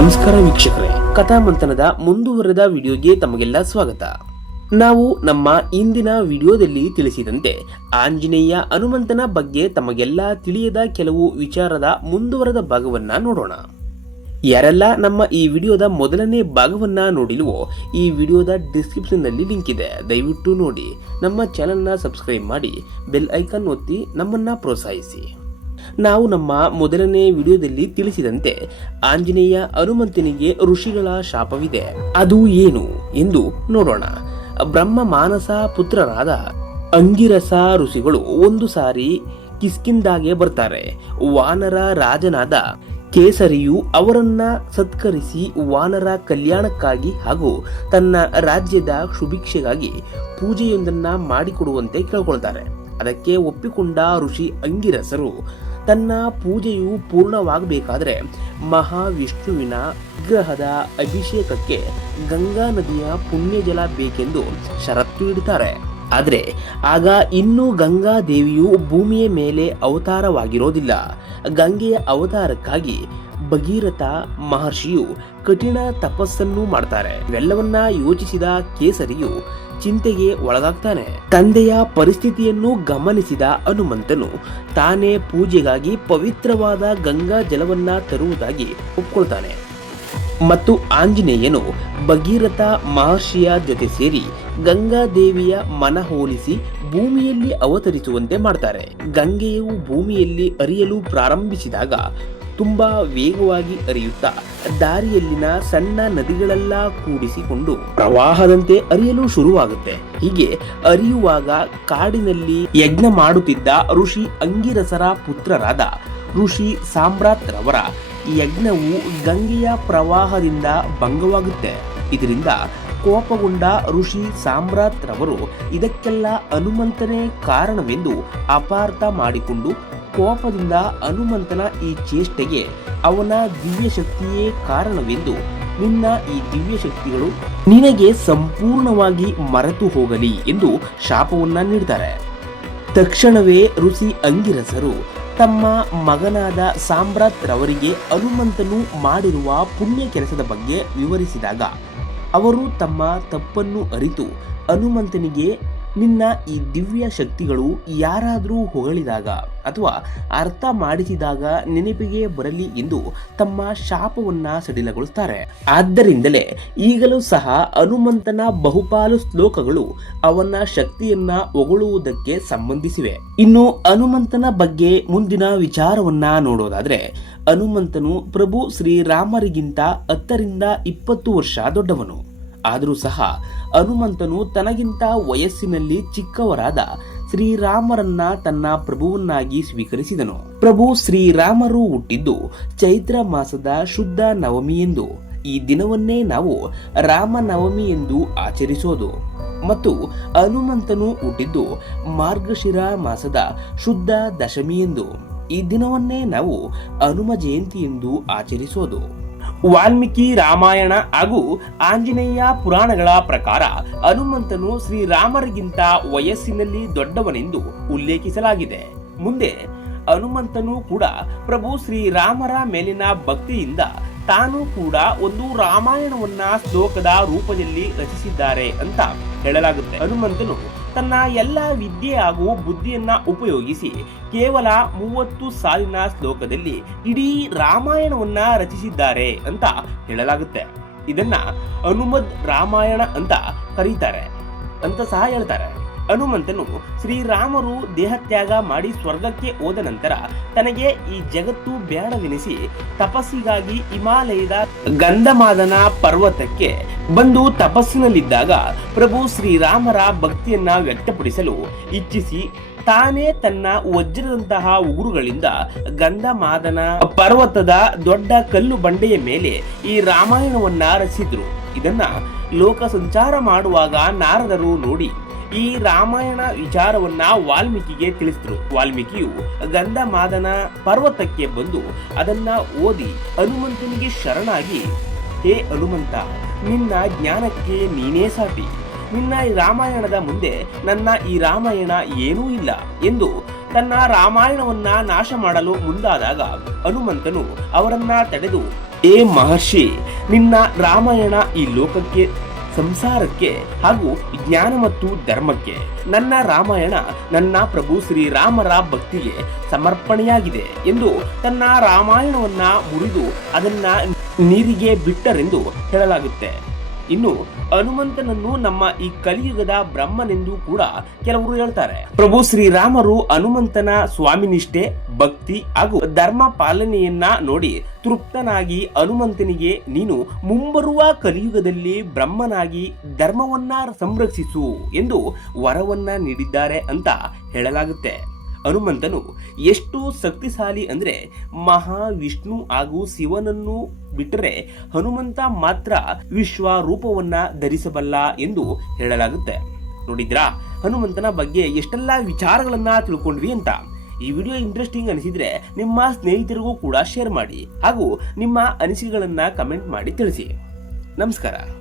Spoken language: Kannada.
ನಮಸ್ಕಾರ ವೀಕ್ಷಕರೇ. ಕಥಾಮಂಥನದ ಮುಂದುವರೆದ ವಿಡಿಯೋಗೆ ತಮಗೆಲ್ಲ ಸ್ವಾಗತ. ನಾವು ನಮ್ಮ ಇಂದಿನ ವಿಡಿಯೋದಲ್ಲಿ ತಿಳಿಸಿದಂತೆ ಆಂಜನೇಯ ಹನುಮಂತನ ಬಗ್ಗೆ ತಮಗೆಲ್ಲ ತಿಳಿಯದ ಕೆಲವು ವಿಚಾರದ ಮುಂದುವರೆದ ಭಾಗವನ್ನ ನೋಡೋಣ. ಯಾರೆಲ್ಲ ನಮ್ಮ ಈ ವಿಡಿಯೋದ ಮೊದಲನೇ ಭಾಗವನ್ನ ನೋಡಿಲ್ವೋ ಈ ವಿಡಿಯೋದ ಡಿಸ್ಕ್ರಿಪ್ಷನ್ನಲ್ಲಿ ಲಿಂಕ್ ಇದೆ. ದಯವಿಟ್ಟು ನೋಡಿ. ನಮ್ಮ ಚಾನೆಲ್ನ ಸಬ್ಸ್ಕ್ರೈಬ್ ಮಾಡಿ, ಬೆಲ್ ಐಕಾನ್ ಒತ್ತಿ ನಮ್ಮನ್ನ ಪ್ರೋತ್ಸಾಹಿಸಿ. ನಾವು ನಮ್ಮ ಮೊದಲನೇ ವಿಡಿಯೋದಲ್ಲಿ ತಿಳಿಸಿದಂತೆ ಆಂಜನೇಯ ಹನುಮಂತನಿಗೆ ಋಷಿಗಳ ಶಾಪವಿದೆ. ಅದು ಏನು ಎಂದು ನೋಡೋಣ. ಬ್ರಹ್ಮ ಮಾನಸ ಪುತ್ರರಾದ ಅಂಗಿರಸ ಋಷಿಗಳು ಒಂದು ಸಾರಿ ಕಿಸ್ಕಿಂದಾಗೆ ಬರ್ತಾರೆ. ವಾನರ ರಾಜನಾದ ಕೇಸರಿಯು ಅವರನ್ನ ಸತ್ಕರಿಸಿ ವಾನರ ಕಲ್ಯಾಣಕ್ಕಾಗಿ ಹಾಗೂ ತನ್ನ ರಾಜ್ಯದ ಶುಭಿಕ್ಷೆಗಾಗಿ ಪೂಜೆಯೊಂದನ್ನ ಮಾಡಿಕೊಡುವಂತೆ ಕೇಳ್ಕೊಳ್ತಾರೆ. ಅದಕ್ಕೆ ಒಪ್ಪಿಕೊಂಡ ಋಷಿ ಅಂಗಿರಸರು ತನ್ನ ಪೂಜೆಯು ಪೂರ್ಣವಾಗಬೇಕಾದರೆ ಮಹಾವಿಷ್ಣುವಿನ ವಿಗ್ರಹದ ಅಭಿಷೇಕಕ್ಕೆ ಗಂಗಾ ನದಿಯ ಪುಣ್ಯಜಲ ಬೇಕೆಂದು ಷರತ್ತು ಇಡ್ತಾರೆ ಆದರೆ ಆಗ ಇನ್ನೂ ಗಂಗಾ ದೇವಿಯು ಭೂಮಿಯ ಮೇಲೆ ಅವತಾರವಾಗಿರೋದಿಲ್ಲ. ಗಂಗೆಯ ಅವತಾರಕ್ಕಾಗಿ ಭಗೀರಥ ಮಹರ್ಷಿಯು ಕಠಿಣ ತಪಸ್ಸನ್ನು ಮಾಡ್ತಾರೆ. ಇವೆಲ್ಲವನ್ನ ಯೋಚಿಸಿದ ಕೇಸರಿಯು ಚಿಂತೆಗೆ ಒಳಗಾಗ್ತಾನೆ. ತಂದೆಯ ಪರಿಸ್ಥಿತಿಯನ್ನು ಗಮನಿಸಿದ ಹನುಮಂತನು ತಾನೇ ಪೂಜೆಗಾಗಿ ಪವಿತ್ರವಾದ ಗಂಗಾ ಜಲವನ್ನ ತರುವುದಾಗಿ ಒಪ್ಕೊಳ್ತಾನೆ. ಮತ್ತು ಆಂಜನೇಯನು ಭಗೀರಥ ಮಹರ್ಷಿಯ ಜೊತೆ ಸೇರಿ ಗಂಗಾದೇವಿಯ ಮನಹೋಲಿಸಿ ಭೂಮಿಯಲ್ಲಿ ಅವತರಿಸುವಂತೆ ಮಾಡ್ತಾರೆ. ಗಂಗೆಯು ಭೂಮಿಯಲ್ಲಿ ಅರಿಯಲು ಪ್ರಾರಂಭಿಸಿದಾಗ ತುಂಬಾ ವೇಗವಾಗಿ ಅರಿಯುತ್ತಾ ದಾರಿಯಲ್ಲಿನ ಸಣ್ಣ ನದಿಗಳೆಲ್ಲ ಕೂಡಿಸಿಕೊಂಡು ಪ್ರವಾಹದಂತೆ ಅರಿಯಲು ಶುರುವಾಗುತ್ತೆ. ಹೀಗೆ ಅರಿಯುವಾಗ ಕಾಡಿನಲ್ಲಿ ಯಜ್ಞ ಮಾಡುತ್ತಿದ್ದ ಋಷಿ ಅಂಗಿರಸರ ಪುತ್ರರಾದ ಋಷಿ ಸಾಮ್ರಾತ್ರವರ ಯಜ್ಞವು ಗಂಗೆಯ ಪ್ರವಾಹದಿಂದ ಭಂಗವಾಗುತ್ತೆ. ಇದರಿಂದ ಕೋಪಗೊಂಡ ಋಷಿ ಸಾಮ್ರಾತ್ರವರು ಇದಕ್ಕೆಲ್ಲ ಹನುಮಂತನೇ ಕಾರಣವೆಂದು ಅಪಾರ್ಥ ಮಾಡಿಕೊಂಡು ಕೋಪದಿಂದ ಹನುಮಂತನ ಈ ಚೇಷ್ಟೆಗೆ ಅವನ ದಿವ್ಯ ಶಕ್ತಿಯೇ ಕಾರಣವೆಂದು ನಿನ್ನ ಈ ದಿವ್ಯ ಶಕ್ತಿಗಳು ನಿನಗೆ ಸಂಪೂರ್ಣವಾಗಿ ಮರೆತು ಹೋಗಲಿ ಎಂದು ಶಾಪವನ್ನ ನೀಡ್ತಾರೆ. ತಕ್ಷಣವೇ ಋಷಿ ಅಂಗಿರಸರು ತಮ್ಮ ಮಗನಾದ ಸಾಮ್ರಾಟ್ ರವರಿಗೆ ಹನುಮಂತನು ಮಾಡಿರುವ ಪುಣ್ಯ ಕೆಲಸದ ಬಗ್ಗೆ ವಿವರಿಸಿದಾಗ, ಅವರು ತಮ್ಮ ತಪ್ಪನ್ನು ಅರಿತು ಹನುಮಂತನಿಗೆ ನಿನ್ನ ಈ ದಿವ್ಯ ಶಕ್ತಿಗಳು ಯಾರಾದರೂ ಹೊಗಳಿದಾಗ ಅಥವಾ ಅರ್ಥ ಮಾಡಿಸಿದಾಗ ನೆನಪಿಗೆ ಬರಲಿ ಎಂದು ತಮ್ಮ ಶಾಪವನ್ನ ಸಡಿಲಗೊಳಿಸ್ತಾರೆ. ಆದ್ದರಿಂದಲೇ ಈಗಲೂ ಸಹ ಹನುಮಂತನ ಬಹುಪಾಲು ಶ್ಲೋಕಗಳು ಅವನ ಶಕ್ತಿಯನ್ನ ಹೊಗಳುವುದಕ್ಕೆ ಸಂಬಂಧಿಸಿವೆ. ಇನ್ನು ಹನುಮಂತನ ಬಗ್ಗೆ ಮುಂದಿನ ವಿಚಾರವನ್ನ ನೋಡೋದಾದ್ರೆ, ಹನುಮಂತನು ಪ್ರಭು ಶ್ರೀರಾಮರಿಗಿಂತ ಹತ್ತರಿಂದ ಇಪ್ಪತ್ತು ವರ್ಷ ದೊಡ್ಡವನು. ಆದರೂ ಸಹ ಹನುಮಂತನು ತನಗಿಂತ ವಯಸ್ಸಿನಲ್ಲಿ ಚಿಕ್ಕವರಾದ ಶ್ರೀರಾಮರನ್ನ ತನ್ನ ಪ್ರಭುವನ್ನಾಗಿ ಸ್ವೀಕರಿಸಿದನು. ಪ್ರಭು ಶ್ರೀರಾಮರು ಹುಟ್ಟಿದ್ದು ಚೈತ್ರ ಮಾಸದ ಶುದ್ಧ ನವಮಿ ಎಂದು ಈ ದಿನವನ್ನೇ ನಾವು ರಾಮನವಮಿ ಎಂದು ಆಚರಿಸೋದು. ಮತ್ತು ಹನುಮಂತನು ಹುಟ್ಟಿದ್ದು ಮಾರ್ಗಶಿರ ಮಾಸದ ಶುದ್ಧ ದಶಮಿ ಎಂದು ಈ ದಿನವನ್ನೇ ನಾವು ಹನುಮ ಜಯಂತಿ ಎಂದು ಆಚರಿಸೋದು. ವಾಲ್ಮೀಕಿ ರಾಮಾಯಣ ಹಾಗೂ ಆಂಜನೇಯ ಪುರಾಣಗಳ ಪ್ರಕಾರ ಹನುಮಂತನು ಶ್ರೀರಾಮರಿಗಿಂತ ವಯಸ್ಸಿನಲ್ಲಿ ದೊಡ್ಡವನೆಂದು ಉಲ್ಲೇಖಿಸಲಾಗಿದೆ. ಮುಂದೆ ಹನುಮಂತನು ಕೂಡ ಪ್ರಭು ಶ್ರೀರಾಮರ ಮೇಲಿನ ಭಕ್ತಿಯಿಂದ ತಾನು ಕೂಡ ಒಂದು ರಾಮಾಯಣವನ್ನ ಶ್ಲೋಕದ ರೂಪದಲ್ಲಿ ರಚಿಸಿದ್ದಾರೆ ಅಂತ ಹೇಳಲಾಗುತ್ತೆ. ಹನುಮಂತನು ತನ್ನ ಎಲ್ಲ ವಿದ್ಯೆ ಹಾಗೂ ಬುದ್ಧಿಯನ್ನ ಉಪಯೋಗಿಸಿ ಕೇವಲ ಮೂವತ್ತು ಸಾಲಿನ ಶ್ಲೋಕದಲ್ಲಿ ಇಡೀ ರಾಮಾಯಣವನ್ನ ರಚಿಸಿದ್ದಾರೆ ಅಂತ ಹೇಳಲಾಗುತ್ತೆ. ಇದನ್ನ ಹನುಮದ್ ರಾಮಾಯಣ ಅಂತ ಕರೀತಾರೆ. ಅಂತ ಸಹ ಹೇಳ್ತಾರೆ. ಹನುಮಂತನು ಶ್ರೀರಾಮರು ದೇಹತ್ಯಾಗ ಮಾಡಿ ಸ್ವರ್ಗಕ್ಕೆ ಹೋದ ನಂತರ ತನಗೆ ಈ ಜಗತ್ತು ಬೇಡವೆನಿಸಿ ತಪಸ್ಸಿಗಾಗಿ ಹಿಮಾಲಯದ ಗಂಧಮಾದನ ಪರ್ವತಕ್ಕೆ ಬಂದು ತಪಸ್ಸಿನಲ್ಲಿದ್ದಾಗ ಪ್ರಭು ಶ್ರೀರಾಮರ ಭಕ್ತಿಯನ್ನ ವ್ಯಕ್ತಪಡಿಸಲು ಇಚ್ಛಿಸಿ ತಾನೇ ತನ್ನ ವಜ್ರದಂತಹ ಉಗುರುಗಳಿಂದ ಗಂಧಮಾದನ ಪರ್ವತದ ದೊಡ್ಡ ಕಲ್ಲು ಬಂಡೆಯ ಮೇಲೆ ಈ ರಾಮಾಯಣವನ್ನ ರಚಿಸಿದ್ರು. ಇದನ್ನ ಲೋಕ ಸಂಚಾರ ಮಾಡುವಾಗ ನಾರದರು ನೋಡಿ ಈ ರಾಮಾಯಣ ವಿಚಾರವನ್ನ ವಾಲ್ಮೀಕಿಗೆ ತಿಳಿಸಿದ್ರು. ವಾಲ್ಮೀಕಿಯು ಗಂಧಮಾದನ ಪರ್ವತಕ್ಕೆ ಬಂದು ಅದನ್ನ ಓದಿ ಹನುಮಂತನಿಗೆ ಶರಣಾಗಿ, ಹೇ ಹನುಮಂತ, ನಿನ್ನ ಜ್ಞಾನಕ್ಕೆ ನೀನೇ ಸಾಟಿ. ನಿನ್ನ ಈ ರಾಮಾಯಣದ ಮುಂದೆ ನನ್ನ ಈ ರಾಮಾಯಣ ಏನೂ ಇಲ್ಲ ಎಂದು ತನ್ನ ರಾಮಾಯಣವನ್ನ ನಾಶ ಮಾಡಲು ಮುಂದಾದಾಗ ಹನುಮಂತನು ಅವರನ್ನ ತಡೆದು ಏ ಮಹರ್ಷಿ, ನಿನ್ನ ರಾಮಾಯಣ ಈ ಲೋಕಕ್ಕೆ ಸಂಸಾರಕ್ಕೆ ಹಾಗೂ ಜ್ಞಾನ ಮತ್ತು ಧರ್ಮಕ್ಕೆ ನನ್ನ ರಾಮಾಯಣ ನನ್ನ ಪ್ರಭು ಶ್ರೀರಾಮರ ಭಕ್ತಿಗೆ ಸಮರ್ಪಣೆಯಾಗಿದೆ ಎಂದು ತನ್ನ ರಾಮಾಯಣವನ್ನ ಮುರಿದು ಅದನ್ನ ನೀರಿಗೆ ಬಿಟ್ಟರೆಂದು ಹೇಳಲಾಗುತ್ತೆ. ಇನ್ನು ಹನುಮಂತನನ್ನು ನಮ್ಮ ಈ ಕಲಿಯುಗದ ಬ್ರಹ್ಮನೆಂದು ಕೂಡ ಕೆಲವರು ಹೇಳ್ತಾರೆ. ಪ್ರಭು ಶ್ರೀರಾಮರು ಹನುಮಂತನ ಸ್ವಾಮಿನಿಷ್ಠೆ ಭಕ್ತಿ ಹಾಗೂ ಧರ್ಮ ಪಾಲನೆಯನ್ನ ನೋಡಿ ತೃಪ್ತನಾಗಿ ಹನುಮಂತನಿಗೆ, ನೀನು ಮುಂಬರುವ ಕಲಿಯುಗದಲ್ಲಿ ಬ್ರಹ್ಮನಾಗಿ ಧರ್ಮವನ್ನ ಸಂರಕ್ಷಿಸು ಎಂದು ವರವನ್ನ ನೀಡಿದ್ದಾರೆ ಅಂತ ಹೇಳಲಾಗುತ್ತೆ. ಹನುಮಂತನು ಎಷ್ಟು ಶಕ್ತಿಶಾಲಿ ಅಂದರೆ ಮಹಾವಿಷ್ಣು ಹಾಗೂ ಶಿವನನ್ನು ಬಿಟ್ಟರೆ ಹನುಮಂತ ಮಾತ್ರ ವಿಶ್ವ ರೂಪವನ್ನ ಧರಿಸಬಲ್ಲ ಎಂದು ಹೇಳಲಾಗುತ್ತೆ. ನೋಡಿದ್ರಾ? ಹನುಮಂತನ ಬಗ್ಗೆ ಎಷ್ಟೆಲ್ಲ ವಿಚಾರಗಳನ್ನ ತಿಳ್ಕೊಂಡ್ವಿ ಅಂತ. ಈ ವಿಡಿಯೋ ಇಂಟ್ರೆಸ್ಟಿಂಗ್ ಅನಿಸಿದ್ರೆ ನಿಮ್ಮ ಸ್ನೇಹಿತರಿಗೂ ಕೂಡ ಶೇರ್ ಮಾಡಿ ಹಾಗೂ ನಿಮ್ಮ ಅನಿಸಿಕೆಗಳನ್ನು ಕಮೆಂಟ್ ಮಾಡಿ ತಿಳಿಸಿ. ನಮಸ್ಕಾರ.